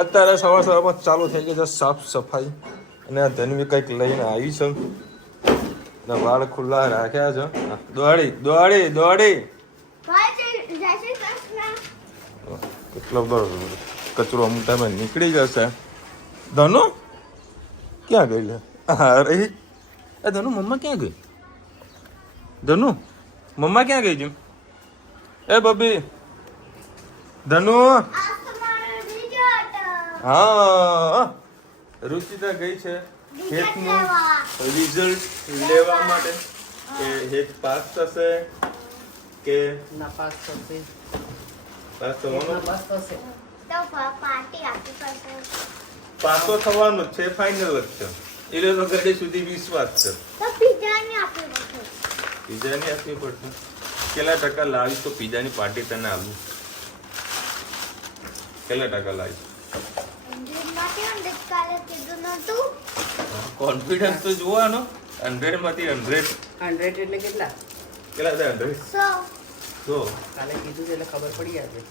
અત્યારે સવારમાં ચાલુ થઈ ગઈ છે સાફ સફાઈ અને આ ધનવી કંઈક લઈને આવી છે ને વાળ ખુલ્લા રાખ્યા છે. દોડી દોડી દોડી કેટલો બધો કચરો અમુક ટાઈમે નીકળી જશે. ધનુ ક્યાં ગઈ લે? અરે એ ધનુ મમ્મા ક્યાં ગઈ? ધનુ મમ્મા ક્યાં ગઈ છે? એ બબી ધનુ. હા રુચિતા ગઈ છે હેતનું રિઝલ્ટ લેવા માટે કે હેત પાસ થશે કે ના પાસ થશે. પાસ થવાનું પાર્ટી આપી પડશે. પાસ તો થવાનું જ છે, ફાઇનલ જ છે. એ લોકો ઘડી સુધી વિશ્વાસ છે. તો પીઝાની આપી પડશે. પીઝાની આપવી પડશે. કેટલા ટકા લાવીશ તો પીઝાની પાર્ટી તને આપું? કેટલા ટકા લાવીશ? કોન્ફિડન્સ તો જોવાનો. 100 માંથી 100. 100 એટલે કેટલા? કેટલા થાય 100? 100. કાલે કીધું છે એટલે ખબર પડી જાય.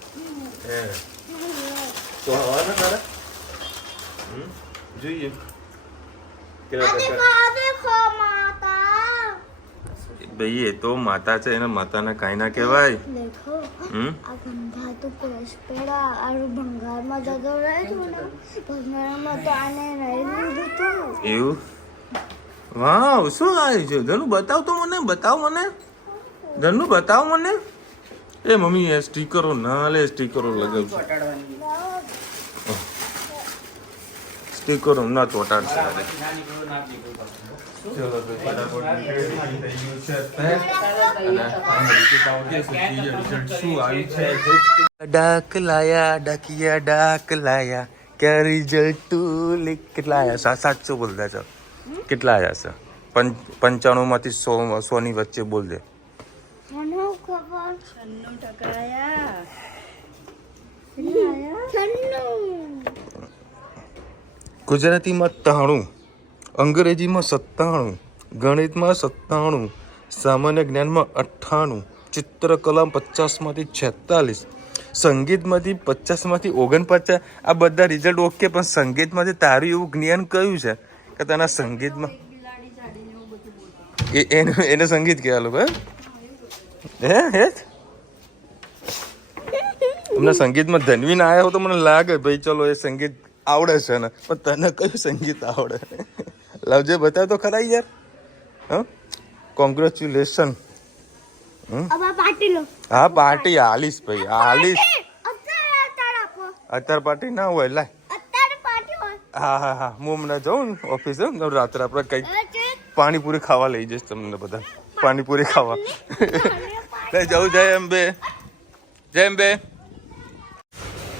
તો હવાના તારા જોઈએ કેટલા ટકા. ભાઈ એ તો માતા છે, એને માતાને કાંઈ ના કહેવાય. દેખો આ ગંધા તો પેલા આ ભંગારમાં જતો રહે છે ને, ભંગારમાં તો આને નહીં લીધું તું. એવું? વાવ, શું આવ્યું છે? ધનુ બતાવ તો મને, બતાવ મને. ધનુ બતાવ મને. એ મમ્મી એ સ્ટીકરો ના લે, સ્ટીકરો લગાવ. સ્ટીકરો ના ચોટાડશે. ચલો ડાક લાયા ડાકિયા ડાક લાયા ક્યાં રિઝલ્ટ કેટલા આવ્યા? 700 બોલતા છો. કેટલા આવ્યા છે? 95 માંથી 100 ની વચ્ચે બોલ દે. મને ખબર 96% આયા. ગુજરાતીમાં 93, અંગ્રેજીમાં 97, ગણિતમાં 97, સામાન્ય જ્ઞાનમાં 98, ચિત્રકલા 50 માંથી 46, સંગીતમાંથી 50 માંથી 49. આ બધા રિઝલ્ટ ઓકે, પણ સંગીતમાંથી તારું એવું જ્ઞાન કયું છે કે તને સંગીતમાં એને સંગીત કહેવા લોકો હે તમને સંગીતમાં ધનવીને આવ્યા હો તો મને લાગે ભાઈ ચલો એ સંગીત આવડે છે ને, પણ તને કયું સંગીત આવડે? લવજે બતાવ તો ખરા યાર. હા કોંગ્રેચ્યુલેશન. હા પાર્ટી હાલીશ ભાઈ, હાલીશ. અત્યારે પાર્ટી ના હોય લાય. હા હા હા હું હમણાં જાઉં ને ઓફિસે, રાત્રે આપણે કંઈક પાણીપુરી ખાવા લઈ જઈશ તમને બધા. પાણીપુરી ખાવા જવું. જય અંબે, જય અંબે.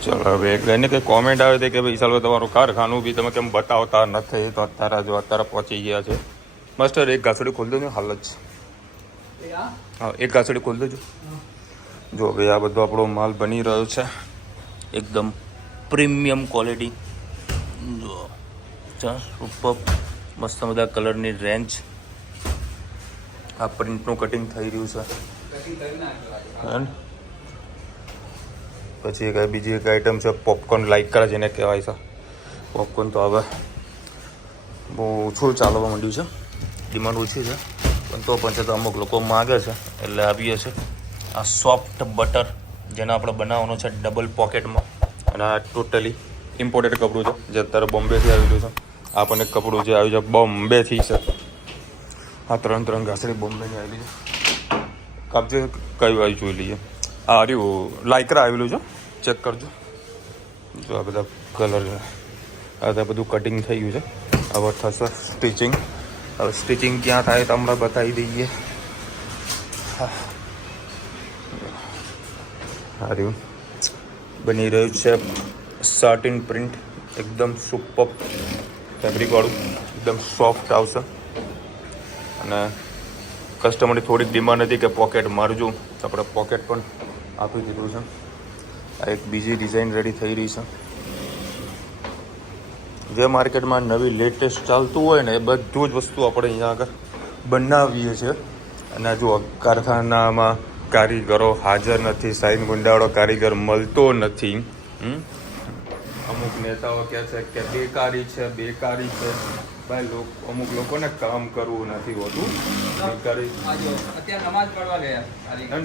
ચલો હવે ગઈને કંઈ કોમેન્ટ આવે છે કે ભાઈ ચાલો તમારું કારખાનું બી તમે કેમ બતાવતા નથી, તો અત્યારે પહોંચી ગયા છે. માસ્ટર એક ઘાસડી ખોલી દો ને, હાલ જ. હા એક ઘાસડી ખોલી દેજો. જો ભાઈ આ બધો આપણો માલ બની રહ્યો છે, એકદમ પ્રીમિયમ ક્વોલિટી. જો સુપર મસ્ત બધા કલરની રેન્જ. આ પ્રિન્ટનું કટિંગ થઈ રહ્યું છે. પછી બીજી એક આઈટમ છે પોપકોર્ન લાઇકરા જેને કહેવાય છે. પોપકોર્ન તો હવે બહુ ઓછું ચાલવા માંડ્યું છે, ડિમાન્ડ ઓછી છે, પણ તો પણ છે તો અમુક લોકો માગે છે એટલે આવીએ છે. આ સોફ્ટ બટર જેને આપણે બનાવવાનો છે ડબલ પોકેટમાં, અને આ ટોટલી ઇમ્પોર્ટેડ કપડું છે જે અત્યારે બોમ્બેથી આવેલું છે. આ પણ એક કપડું જે આવ્યું છે બોમ્બેથી છે. આ 3 ઘાસડી બોમ્બેની આવેલી છે. કાપજે કયું આવી જોઈ લઈએ. આ રહ્યું લાઇકરા આવેલું છે, ચેક કરજો. જો આ બધા કલર છે, આ બધું કટિંગ થઈ ગયું છે. હવે થશે સ્ટિચિંગ. હવે સ્ટિચિંગ ક્યાં થાય તો હમણાં બતાવી દઈએ. આ રહ્યું બની રહ્યું છે સાટિન પ્રિન્ટ, એકદમ સુપર ફેબ્રિકવાળું, એકદમ સોફ્ટ આવશે. અને કસ્ટમરની થોડીક ડિમાન્ડ હતી કે પોકેટ મારજો, તો આપણે પોકેટ પણ આપી દીધું છે. આ એક બીજી ડિઝાઇન રેડી થઈ રહી છે. જે માર્કેટમાં નવી લેટેસ્ટ ચાલતું હોય ને એ બધું જ વસ્તુ આપણે અહીંયા આગળ બનાવીએ છીએ. અને જો કારખાનામાં કારીગરો હાજર નથી, સાઈન ગુંડાવાળો કારીગર મળતો નથી. અમુકને નેતાઓ કહે છે કે બેકારી છે ભાઈ અમુક લોકોને કામ કરવું નથી હોતું બેકારી અત્યારે નમાજ પડવા ગયા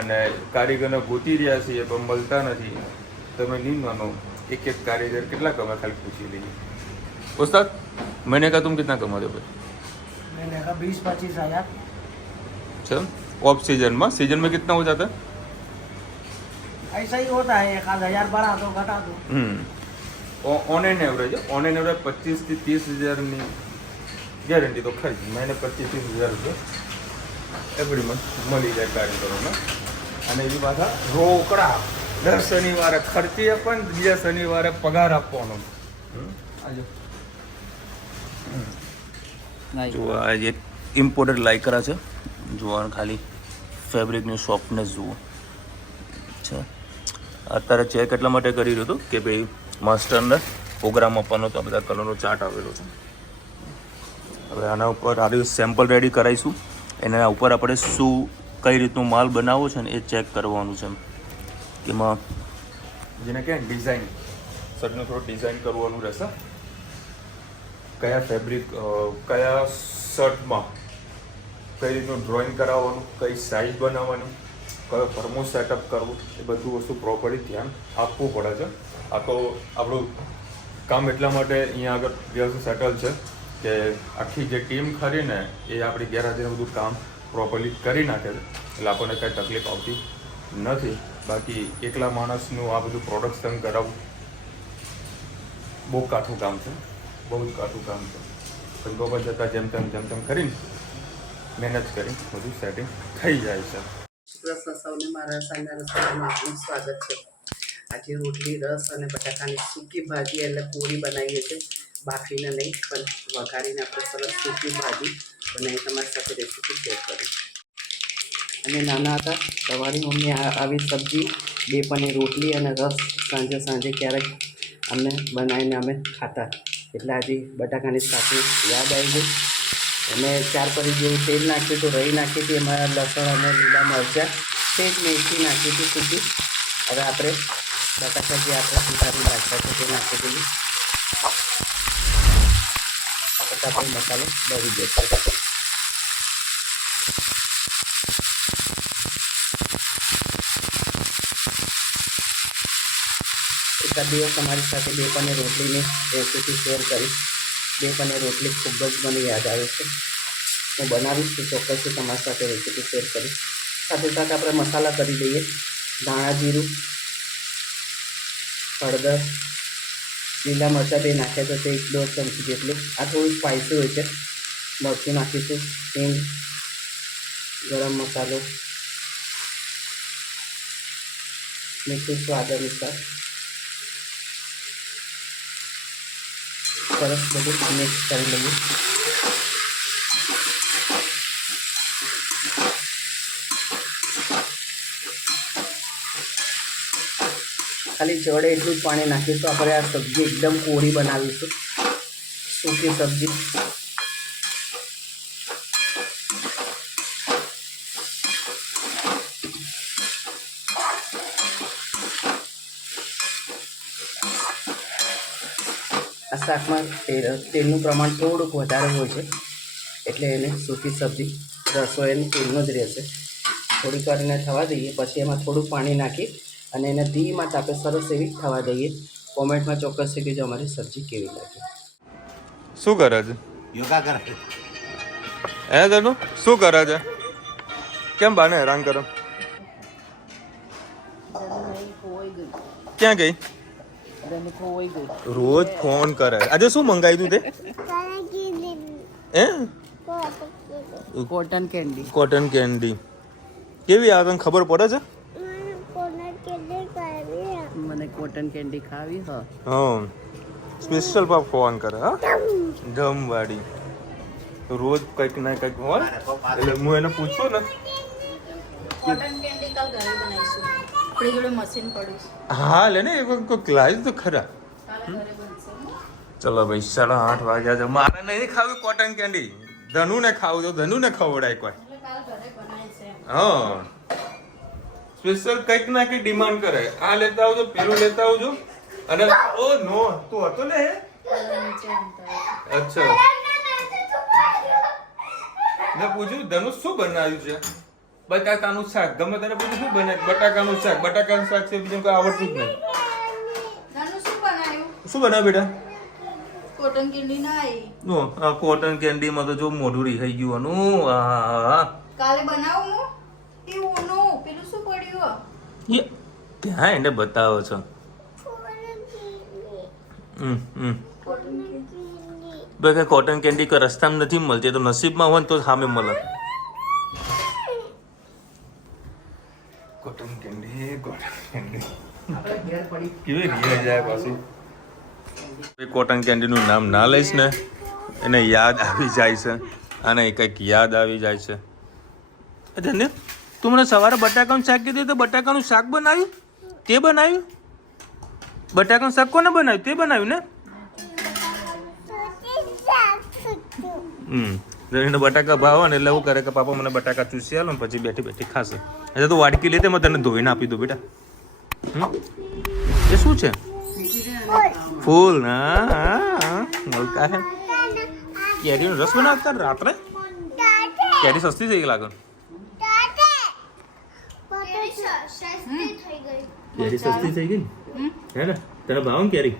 અને કારીગરને ગોતી રહ્યા છીએ પણ મળતા નથી. તમે નહીં માનો એક कारीगर कितना कमा खाली पूछी लीजिए. उस्ताद महीने का तुम कितना कमाते हो भाई? महीने का 20-25 हज़ार. चलो ऑफ सीजन में कितना हो जाता है? ऐसा ही होता है, 1,000 बढ़ा दो घटा दो. ऑन एन एवरेज 25 થી 30,000 ની ગેરંટી તો ખરી. મહિને 25-30,000 રૂપિયા એવરી મંથ મળી જાય કારીગરોને. અને એવી પાછા રોકડા દર શનિવારે ખર્ચી પણ બીજા શનિવારે પગાર આપવાનો. જો આ એક ઇમ્પોર્ટેડ લાઇકરા છે. જોવાનું ખાલી ફેબ્રિકની સોફ્ટનેસ જુઓ છે. અત્યારે ચેક એટલા માટે કરી રહ્યો હતો કે ભાઈ માસ્ટરને પ્રોગ્રામ આપવાનો તો આ બધા કલરનો ચાર્ટ આવેલો છે. હવે આના ઉપર આ સેમ્પલ રેડી કરાવીશું. એના ઉપર આપણે શું કઈ રીતનું માલ બનાવવો છે ને એ ચેક કરવાનું છે. એમાં જેને કહે ડિઝાઇન શર્ટનું થોડું ડિઝાઇન કરવાનું રહેશે. કયા ફેબ્રિક કયા શર્ટમાં કઈ રીતનું ડ્રોઈંગ કરાવવાનું, કઈ સાઇઝ બનાવવાની, કયો ફર્મો સેટઅપ કરવું, એ બધું વસ્તુ પ્રોપરલી ધ્યાન આપવું પડે છે. આ તો આપણું કામ એટલા માટે અહીંયા આગળ વ્યવસ્થિત સેટલ છે કે આખી જે ટીમ ખરી ને એ આપણી ગેરહાજરીમાં બધું કામ પ્રોપરલી કરી નાખે છે. એટલે આપણને કાંઈ તકલીફ આવતી નથી. બાકી એકલા માણસનું આ બધું પ્રોડક્શન કરાવવું બહુ કાઠું કામ છે, બહુ જ કાઠું કામ છે. પણ બપોર જતાં જેમ તેમ કરીને મહેનત કરી બધું સેટિંગ થઈ જાય છે. કૃષ્ણ સૌને મારા સાંજના રસોડામાં આપનું સ્વાગત છે. આજે રોટલી, રસ અને બટાકાની સૂકી ભાજી એટલે પૂરી બનાવીએ છીએ. બાફીને નહીં પણ વઘારીને આપણે સરસ સૂકી ભાજી બનાવી તમારી સાથે રેસીપી શેર કરી. અને નાના હતા તમારી મમ્મી આવી સબ્જી, બે પનીર રોટલી અને રસ સાંજે ક્યારેક અમને બનાવીને અમે ખાતા. એટલે આજે બટાકાની સાથે યાદ આવી ગઈ. અને 4 પરી જેવું તેલ નાખ્યું હતું, રહી નાખી હતી, એમાં લસણ અને લીલા મરચાં, તેજ મેથી નાખી હતી સૂકી. હવે આપણે બટાકા જે આપણે સુધારી નાખ્યા છે તે નાખી દઈએ. ફટાફટ મસાલો બળી જશે. એકાદ દિવસ તમારી સાથે બે પનીર રોટલીની રેસીપી શેર કરીશ. બે પનીર રોટલી ખૂબ જ મને યાદ આવે છે. હું બનાવીશ તો ચોક્કસથી તમારી સાથે રેસીપી શેર કરીશ. સાથે સાથે આપણે મસાલા કરી દઈએ. ધાણા જીરું, હળદર, લીલા મરચાં બે નાખ્યા છે તે 1-2 ચમચી જેટલું. આ થોડું સ્પાઇસી હોય છે. મરચું નાખીશું, હિંગ, ગરમ મસાલો, મીઠું સ્વાદ અનુસાર. સરસ બધું મિક્સ કરી લઈએ. ખાલી જડે એટલું જ પાણી નાખીશું. આપણે આ સબ્જી એકદમ કોરી બનાવીશું, સૂકી સબ્જી. આ શાકમાં તેલનું પ્રમાણ થોડુંક વધારે હોય છે એટલે એને સૂકી સબ્જી રસો એનું તેલનું જ રહેશે. થોડીક વાર એને થવા દઈએ, પછી એમાં થોડું પાણી નાખી અને એને ધીમા તાપે સરસ એવી થવા દઈએ. કોમેન્ટમાં ચોક્કસથી કહેજો અમારી સબ્જી કેવી લાગે. શું કરે છે? योगा कर તનું શું કરે છે? કેમ બાને હેરાન કરો? ક્યાં ગઈ? રોજ ફોન કરે. આજે શું મંગાવ્યું તે? Cotton candy. કોટન કેન્ડી કેવી આવે તને ખબર પડે છે? મને કોટન કેન્ડી ખાવી. હા, સ્પેશિયલ પર ફોન કરે. હા, જમવાડી રોજ કંઈક ના કંઈક હોય એટલે હું એને પૂછું ને. કોટન કેન્ડી કાલ ઘરે બનાવીશું. આપણી જોડે મશીન પડ્યું છે. હા લે ને એક વખત લાવી તો ખરા. ચલો ભાઈ 8:30 વાગ્યા છે. મારે નહીં ખાવી કોટન કેન્ડી. ધનુ ને ખાવું તો ધનુ ને ખવડાય કોઈ. હા, સ્પેશિયલ કંઈક ના કંઈક ડિમાન્ડ કરે. આ લેતા આવજો, પેલું લેતા આવજો. અને ઓ નો તું હતો ને અચ્છા મેં પૂછ્યું ધનુષ શું બનાવ્યું છે બટાકાનું શાક ગમે તારે પૂછ્યું શું બને બટાકાનું શાક છે બીજું કઈ આવડતું જ નહીં શું બનાવ્યું બેટા કોટન કેન્ડી ના આવી નો આ કોટન કેન્ડી માં તો જો મોઢું રીહાઈ ગયું આનું આ કાલે બનાવું હું એવું નો પેલું શું પડ્યું એ ત્યાં એને બતાવો છો ભાઈ કઈ કોટન કેન્ડી કોઈ રસ્તામાં નથી મળતી તો નસીબમાં હોય ને તો સામે મળે કોટન કેન્ડી આપણે ઘેર પડી કેવી રીહાઈ જાય પાછું કોટન કેન્ડીનું નામ ના લઈશ ને એને યાદ આવી જાય છે અને કંઈક યાદ આવી જાય છે ધન્ય તું મને સવારે બટાકાનું શાક કીધું તો બટાકાનું શાક બનાવ્યું તે બનાવ્યું બટાકાનું શાક કોને બનાવ્યું તે બનાવ્યું ને એને બટાકા ભાવે ને એટલે એવું કરે કે પાપા મને બટાકા ચૂસી આલો ને પછી બેઠી બેઠી ખાશે એટલે તું વાટકી લેતે મેં તને ધોઈને આપી દઉં બેટા એ શું છે ફૂલ હા મળતા હે કેરીનો રસ બનાવતા રાત્રે કેરી સસ્તી થઈ ગઈ લાગે કેરી સસ્તી થઈ ગઈ હે ને તને ભાવ ને કેરી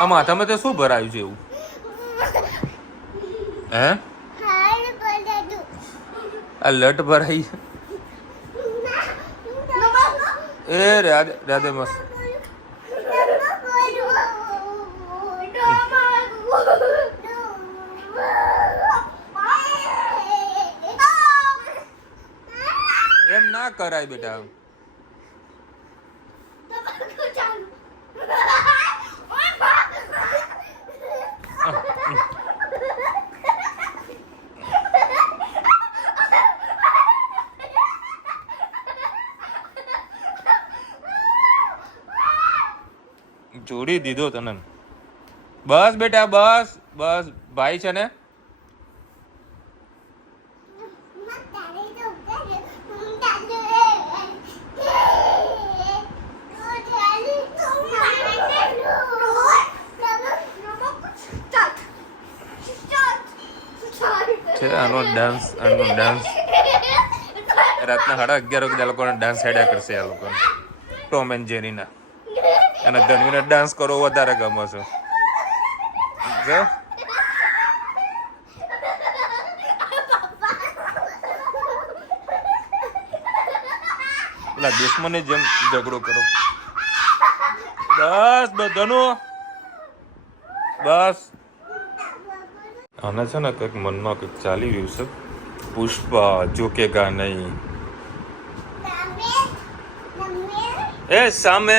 આ માથામાં તે શું ભરાયું છે એવું હે આ લટ ભરાઈ એ રાધે મસ્ત એમ ના કરાય બેટા જોડી દીધો તને બસ બેટા બસ બસ ભાઈ છે ને આનો ડાન્સ રાતના 11:30 વાગે લોકોને ડાન્સ હેડ્યા કરશે આ લોકો ટોમ એન્ડ જેરીના અને ધનવીને ડાન્સ કરવો વધારે ગમે છે પેલા દુશ્મને જેમ ઝઘડો કરો બસ બધાનો બસ આને છે ને કંઈક મનમાં કંઈક ચાલી રહ્યું છે પુષ્પા ઝૂકેગા નહીં એ સામે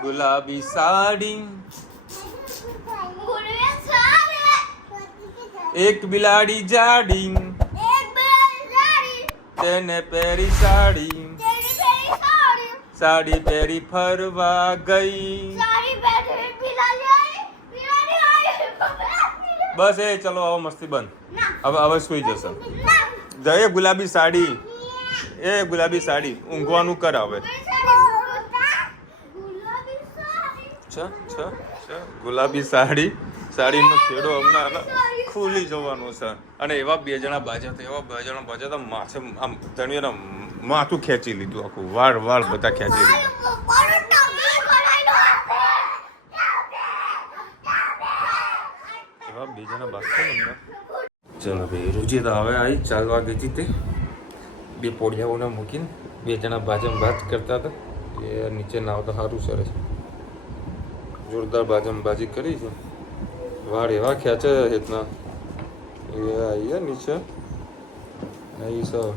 ગુલાબી સાડી એક બિલાડી જાડી તેને પહેરી સાડી સાડી પહેરી ફરવા ગઈ બસ એ ચલો આવો મસ્તી બંધ હવે સુઈ જશે જય ગુલાબી સાડી એ ગુલાબી સાડી ઊંઘવાનું કર હવે ગુલાબી સાડીનો છેડો હમણાં ખુલી જવાનો છે અને એવા બે જણા બાજતા માથે આમ ધણીને માથું ખેંચી લીધું આખું વાળ બધા ખેંચી લીધું બીજાના બાકી નંબર. ચલો ભાઈ રુચિ તો હવે આવી ચાલવા ગઈ હતી તે બે પોડિયાઓને મૂકીને બે જણા બાજમ બાજ કરતા હતા એ નીચે નાવ તો સારું સરસ જોરદાર બાજમ બાજી કરી છે વાળ એવા ખેંચે રીતના એ આવી નીચે આવી સર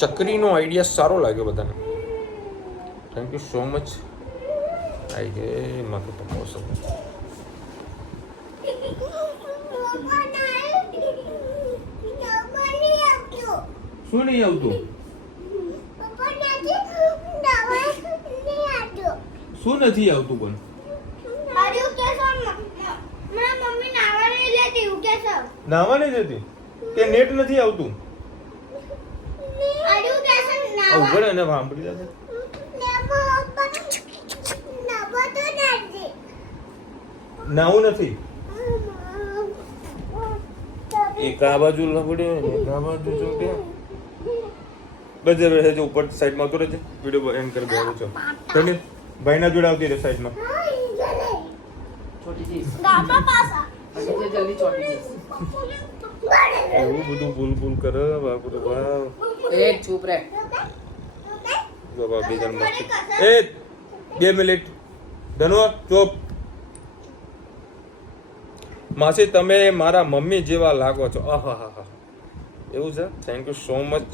ચકરીનો આઈડિયા સારો લાગ્યો બધાને thank you so much I ગે માથું તો મોસમ શું નહીં આવતું શું નથી આવતું પણ નાવા નહીં જતી કે નેટ નથી આવતું ઉભર એને સાંભળી જશે નાવું નથી એક આ બાજુ લપડે એક આ બાજુ ચોટે બસ હવે જો ઉપર સાઈડમાં ઉતરે છે વિડિયો એન્ડ કરી દેવો છો ચલે ભાઈના જોડે આવતી રે સાઈડમાં ચોટી જઈશ ગામમાં પાસા પછી જલ્દી ચોટી જઈશ એવું બધું ભૂલ કરે બાપ રે બાપ એ ચૂપ રે જો બાપ બીજા મસ્તી એ 2 મિનિટ ધનો ચોપ માસી તમે મારા મમ્મી જેવા લાગો છો આહાહા એવું છે થેન્ક યુ સો મચ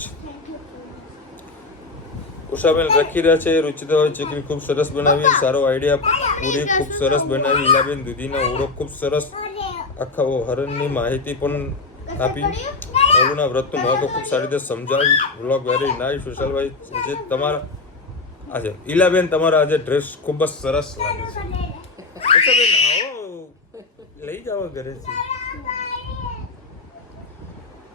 ઉષાબેન લખી રહ્યા છે રુચિતા ચીકરી ખૂબ સરસ બનાવી સારો આઈડિયા પૂરી ખૂબ સરસ બનાવી ઈલાબેન દૂધીના ઓળખ ખૂબ સરસ આખા હરણની માહિતી પણ આપી ઓલુના વ્રતનું મહત્વ ખૂબ સારી રીતે સમજાવી વ્લોગ વેરી નાઇસ વિશાલભાઈ જે તમારા આજે ઈલાબેન તમારા આજે ડ્રેસ ખૂબ જ સરસ લાગે છે ઉષાબેન આવો લઈ જાઓ ઘરેથી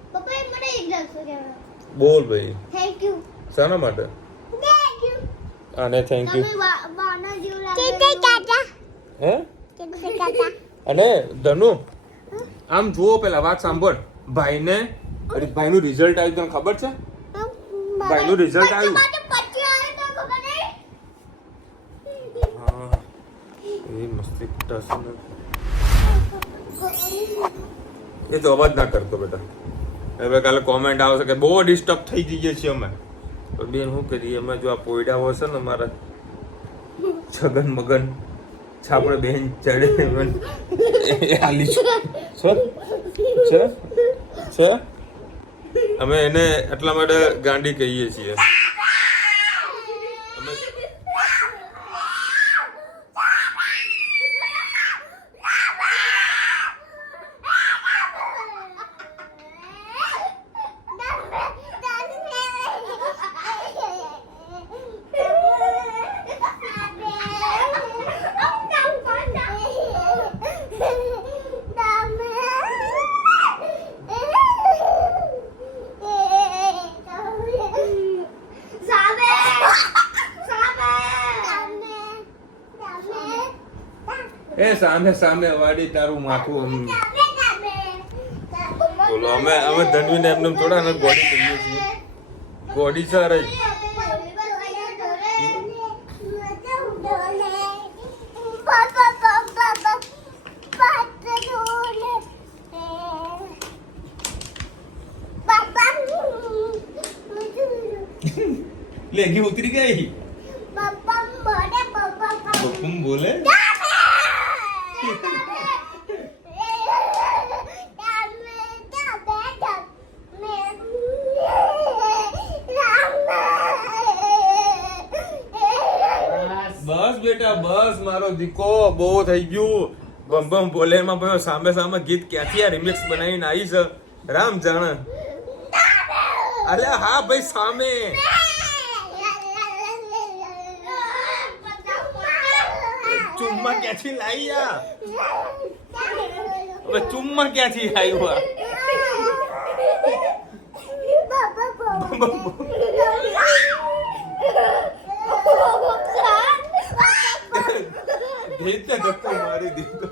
પપ્પા મને એક લાગશે કેમેરા બોલ ભાઈ થેન્ક યુ શાના માટે થેન્ક યુ આને થેન્ક યુ તમે બાના જેવું લાગે કે કાકા હે કે કાકા અને ધનુ આમ જુઓ પેલા વાત સાંભળ ભાઈને ભાઈનું રિઝલ્ટ આવ્યું તને ખબર છે ભાઈનું રિઝલ્ટ આવ્યું હા એ મસ્તી કુટા છે ને એ તો અવાજ ના કરતો બેટા હવે કાલે કોમેન્ટ આવશે કે બહુ ડિસ્ટર્બ થઈ જઈએ છીએ અમે તો બેન શું કરીએ અમે જો આ પોયડાઓ છે ને મારા છગન મગન છાપડે બેન ચડે હાલી છે અમે એને એટલા માટે ગાંડી કહીએ છીએ અમે એ સામે સામે વાડી તારું માથું બોલો અમે ધનવીને એમને થોડા ને ગોડી કહીએ છીએ ગોડી સર લેગી ઉતરી ગઈ બપ્પમ બોલે બસ બેટા બસ મારો દીકો બહુ થઈ ગયું બમ બમ બોલે માં ભાઈ સામે સામે ગીત ક્યાંથી આ રિમિક્સ બનાવીને આવી છે રામ જાણે અરે હા ભાઈ સામે ચુમ્મા ક્યાંથી લાવી આ હવે ચુમ્મા ક્યાંથી આવ્યું ધીરે ધક્કો મારી દીધો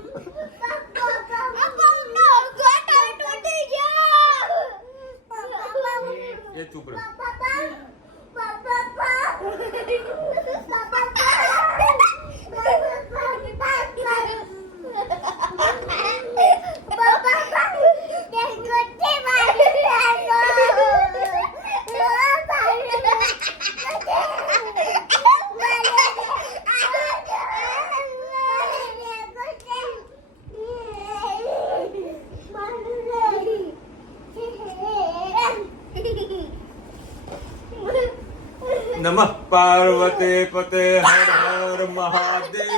એ ચૂપ રહે નમઃ પાર્વતે પતે હર હર મહાદેવ.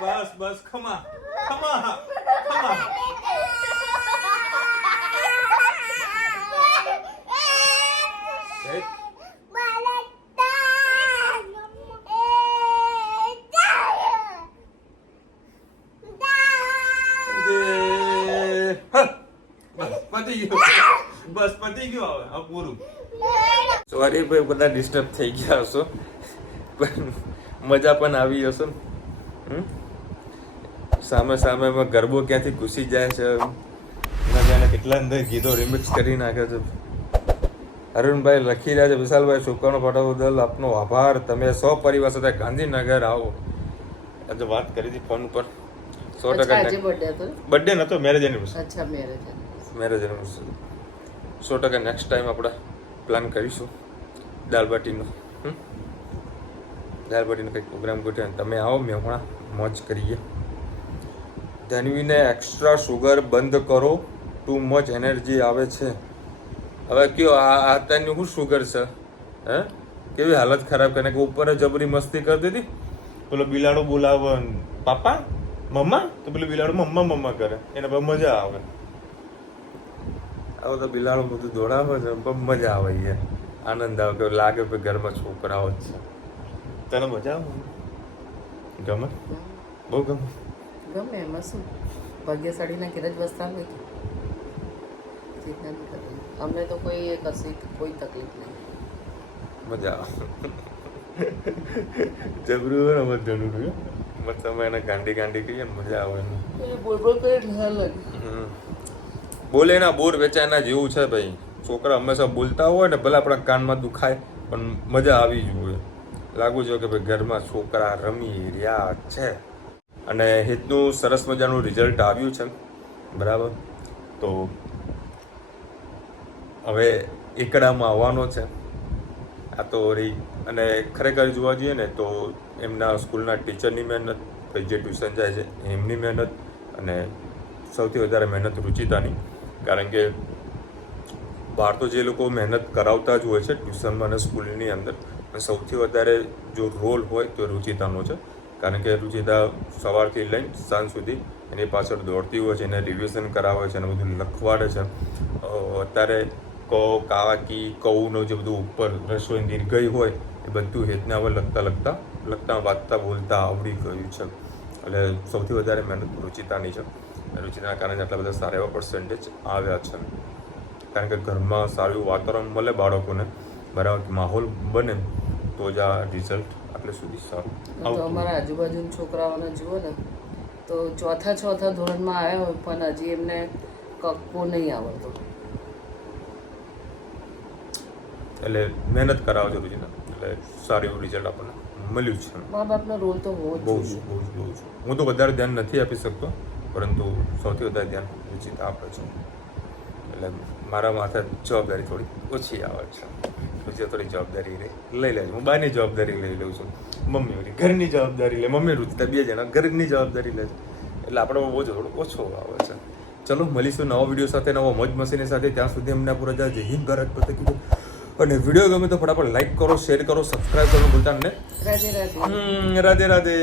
બસ બસ ખમા ખમા ખમા. બસ પતી ગયું હવે આ પૂરું. સોરી ભાઈ બધા ડિસ્ટર્બ થઈ ગયા હશો પણ મજા પણ આવી હશે ને. સામે સામે ગરબો ક્યાંથી ઘૂસી જાય છે ના જાણે કેટલા અંદર ગીતો રિમિક્સ કરી નાખે છે. અરુણભાઈ લખી રહ્યા છે વિશાલભાઈ શુક્રનો ફોટો બદલ આપનો આભાર. તમે પરિવાર સાથે ગાંધીનગર આવો. આજે વાત કરી હતી ફોન ઉપર. 100% બર્થડે નતો, મેરેજ એનિવર્સરી. અચ્છા, મેરેજ એનિવર્સરી. 100% નેક્સ્ટ ટાઈમ આપણે પ્લાન કરીશું દાલબાટીનો. દાલબાટીનો કંઈક પ્રોગ્રામ ગોઠવે. તમે આવો મેહણા મોજ કરીએ. ધનવીને એક્સ્ટ્રા સુગર બંધ કરો, ટુ મચ એનર્જી આવે છે. હવે કયો આ અત્યારની શું સુગર છે? હે કેવી હાલત ખરાબ કરીને કે ઉપર જબરી મસ્તી કરી દીધી. પેલો બિલાડો બોલાવે પાપા મમ્મા, તો પેલું બિલાડો મમ્મા મમ્મા કરે, એને બહુ મજા આવે. આવો તો બિલાડો બધું દોડાવે છે, બહુ મજા આવે યાર, આનંદ આવે કે લાગે કે ઘરમાં છોકરાઓ જ છે. તને મજા આવે? ગમે? બહુ ગમે? ગમે એમાં શું, ભાગ્યશાળીના ઘેર જ વસતા હોય કે ચિંતા નહીં કરવાની. અમને તો કોઈ કોઈ તકલીફ નહીં. મજા આવે. જબરું હોય ને બધું મસ્ત અમે એને ગાંડી ગાંડી કહીએ ને મજા આવે એને. બોલ બોલ કરે ઢાલ લાગે. બોલે ના બોર વેચાયના જેવું છે ભાઈ. છોકરા હંમેશા બોલતા હોય ને ભલે આપણા કાનમાં દુખાય પણ મજા આવી જોઈએ. લાગુ જોઈએ કે ભાઈ ઘરમાં છોકરા રમી રહ્યા છે. અને હિતનું સરસ મજાનું રિઝલ્ટ આવ્યું છે, બરાબર. તો હવે એકડામાં આવવાનો છે આ તો રહી. અને ખરેખર જોવા જઈએ ને તો એમના સ્કૂલના ટીચરની મહેનત, જે ટ્યુશન જાય છે એમની મહેનત, અને સૌથી વધારે મહેનત રુચિતાની. કારણ કે બહાર તો જે લોકો મહેનત કરાવતા જ હોય છે ટ્યુશનમાં અને સ્કૂલની અંદર, અને સૌથી વધારે જો રોલ હોય તો રુચિતાનો છે. કારણ કે રુચિતા સવારથી લઈને સાંજ સુધી એની પાછળ દોડતી હોય છે, એને રિવિઝન કરાવે છે, એને બધું લખવાડે છે. અત્યારે કાકી કૌનો જે બધું ઉપર રસોઈ દીર્ઘઈ હોય એ બધું હેતને હવે લખતા વાંચતા બોલતા આવડી ગયું છે. એટલે સૌથી વધારે મહેનત રુચિતાની છે. રુચિતાના કારણે આટલા બધા સારા એવા પર્સન્ટેજ આવ્યા છે. કારણ કે ઘરમાં સારું એવું વાતાવરણ મળે બાળકોને, બરાબર માહોલ બને તો જ આ રિઝલ્ટ આટલે સુધી સારું. તો અમારા આજુબાજુના છોકરાઓને જુઓ ને તો ચોથા ધોરણમાં આવ્યા હોય પણ હજી એમને કક્કો નહીં આવડતો. એટલે મહેનત કરાવો છો રુચિના, એટલે સારું એવું રિઝલ્ટ આપણને મળ્યું છે. મા બાપનો રોલ તો બહુ જ છે. હું તો વધારે ધ્યાન નથી આપી શકતો, પરંતુ સૌથી વધારે ધ્યાન રુચિતા આપે છે. એટલે મારા માથે જવાબદારી થોડી ઓછી આવે છે. રુચિતા થોડી જવાબદારી લઈ લે છે. હું બહારની જવાબદારી લઈ લઉં છું, મમ્મી ઘરની જવાબદારી લે, મમ્મી રુચિતા 2 જણા ઘરની જવાબદારી લે છે. એટલે આપણે બોજ થોડો ઓછો આવે છે. ચલો મળીશું નવા વિડીયો સાથે, નવો મોજ મસ્તીની સાથે. ત્યાં સુધી અમને પૂરા જય હિન્દ ભારત પતે કીધું. અને વિડીયો ગમે તો ફટાફટ લાઈક કરો, શેર કરો, સબસ્ક્રાઈબ કરવાનું ભૂલતા નહીં. રાધે રાધે. રાધે રાધે.